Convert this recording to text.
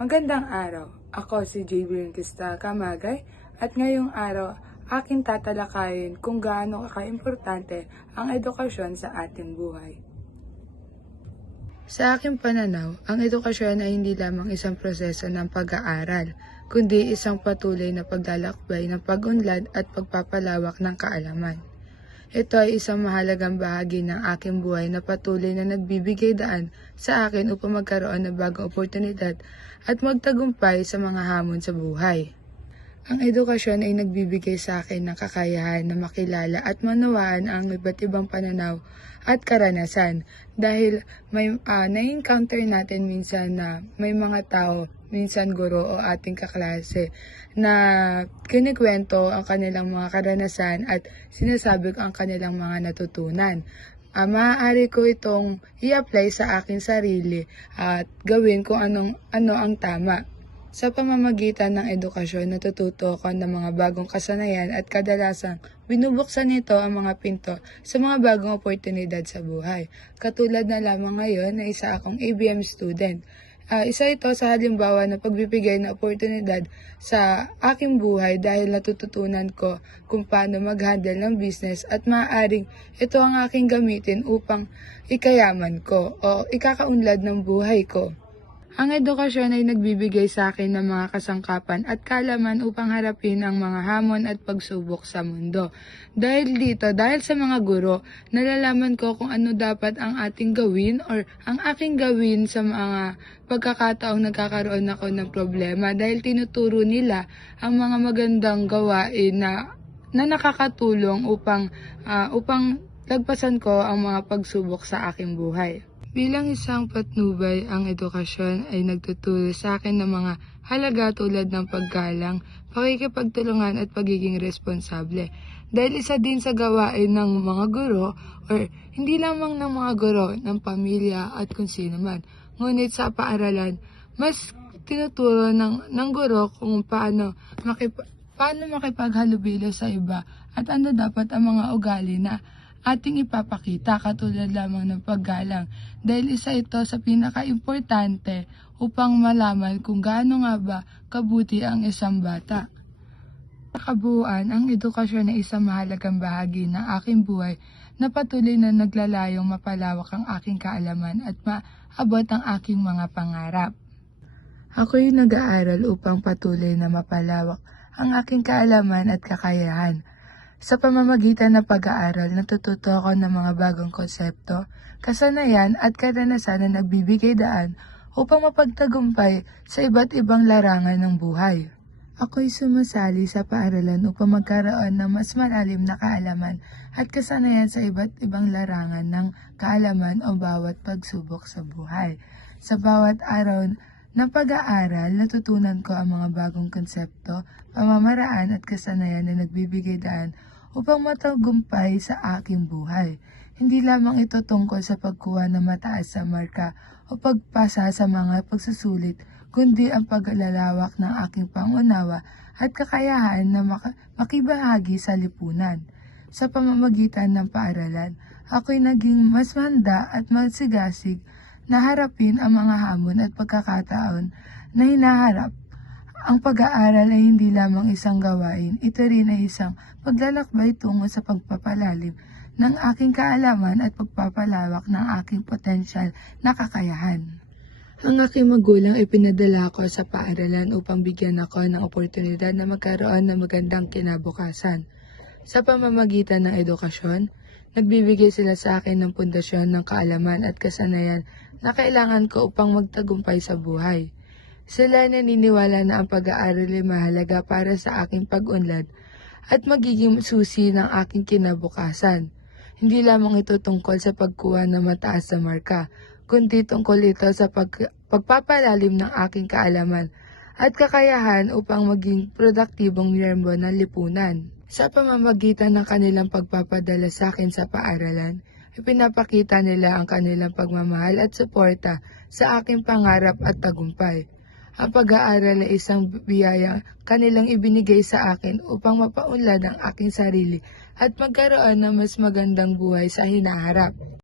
Magandang araw. Ako si JB Ringkista Kamagay at ngayong araw aking tatalakayin kung gaano ka-importante ang edukasyon sa ating buhay. Sa aking pananaw, ang edukasyon ay hindi lamang isang proseso ng pag-aaral, kundi isang patuloy na paglalakbay ng pag-unlad at pagpapalawak ng kaalaman. Ito ay isang mahalagang bahagi ng aking buhay na patuloy na nagbibigay daan sa akin upang magkaroon ng bagong oportunidad at magtagumpay sa mga hamon sa buhay. Ang edukasyon ay nagbibigay sa akin ng kakayahan na makilala at manawaan ang iba't ibang pananaw at karanasan dahil may na-encounter natin minsan na may mga tao, minsan guro o ating kaklase na kinikwento ang kanilang mga karanasan at sinasabi ang kanilang mga natutunan. Maaari ko itong i-apply sa aking sarili at gawin kung ano ang tama. Sa pamamagitan ng edukasyon, natututo ako ng mga bagong kasanayan at kadalasang binubuksan nito ang mga pinto sa mga bagong oportunidad sa buhay. Katulad na lamang ngayon na isa akong ABM student. Isa ito sa halimbawa na pagbibigay ng oportunidad sa aking buhay dahil natututunan ko kung paano mag-handle ng business at maaaring ito ang aking gamitin upang ikayaman ko o ikakaunlad ng buhay ko. Ang edukasyon ay nagbibigay sa akin ng mga kasangkapan at kaalaman upang harapin ang mga hamon at pagsubok sa mundo. Dahil sa mga guro, nalalaman ko kung ano dapat ang ating gawin or ang aking gawin sa mga pagkakataong nagkakaroon ako ng problema dahil tinuturo nila ang mga magandang gawain na nakakatulong upang lagpasan ko ang mga pagsubok sa aking buhay. Bilang isang patnubay, ang edukasyon ay nagtuturo sa akin ng mga halaga tulad ng paggalang, pakikipagtulungan at pagiging responsable. Dahil isa din sa gawain ng mga guro or hindi lamang ng mga guro, ng pamilya at kung sino man. Ngunit sa paaralan, mas tinuturo ng guro kung paano makipaghalubilo sa iba at ano dapat ang mga ugali na ating ipapakita katulad lamang ng paggalang dahil isa ito sa pinaka-importante upang malaman kung gaano nga ba kabuti ang isang bata. Sa kabuuan, ang edukasyon ay isang mahalagang bahagi ng aking buhay na patuloy na naglalayong mapalawak ang aking kaalaman at maabot ang aking mga pangarap. Ako'y nag-aaral upang patuloy na mapalawak ang aking kaalaman at kakayahan. Sa pamamagitan ng pag-aaral, natututo ako ng mga bagong konsepto, kasanayan at karanasan na nagbibigay daan upang mapagtagumpay sa iba't ibang larangan ng buhay. Ako'y sumasali sa paaralan upang magkaroon ng mas malalim na kaalaman at kasanayan sa iba't ibang larangan ng kaalaman o bawat pagsubok sa buhay. Sa bawat araw ng pag-aaral, natutunan ko ang mga bagong konsepto, pamamaraan at kasanayan na nagbibigay daan upang matagumpay sa aking buhay. Hindi lamang ito tungkol sa pagkuha ng mataas sa marka o pagpasa sa mga pagsusulit, kundi ang paglalawak ng aking pangunawa at kakayahan na makibahagi sa lipunan. Sa pamamagitan ng paaralan, ako'y naging mas handa at masigasig na harapin ang mga hamon at pagkakataon na hinaharap. Ang pag-aaral ay hindi lamang isang gawain, ito rin ay isang paglalakbay tungo sa pagpapalalim ng aking kaalaman at pagpapalawak ng aking potensyal na kakayahan. Ang aking magulang ay pinadala ko sa paaralan upang bigyan ako ng oportunidad na magkaroon ng magandang kinabukasan. Sa pamamagitan ng edukasyon, nagbibigay sila sa akin ng pundasyon ng kaalaman at kasanayan na kailangan ko upang magtagumpay sa buhay. Sila naniniwala na ang pag-aaral ay mahalaga para sa aking pag-unlad at magiging susi ng aking kinabukasan. Hindi lamang ito tungkol sa pagkuha ng mataas na marka, kundi tungkol ito sa pagpapalalim ng aking kaalaman at kakayahan upang maging produktibong miyembro ng lipunan. Sa pamamagitan ng kanilang pagpapadala sa akin sa paaralan, ipinapakita nila ang kanilang pagmamahal at suporta sa aking pangarap at tagumpay. Ang pag-aaral ay isang biyaya kanilang ibinigay sa akin upang mapaunlad ang aking sarili at magkaroon ng mas magandang buhay sa hinaharap.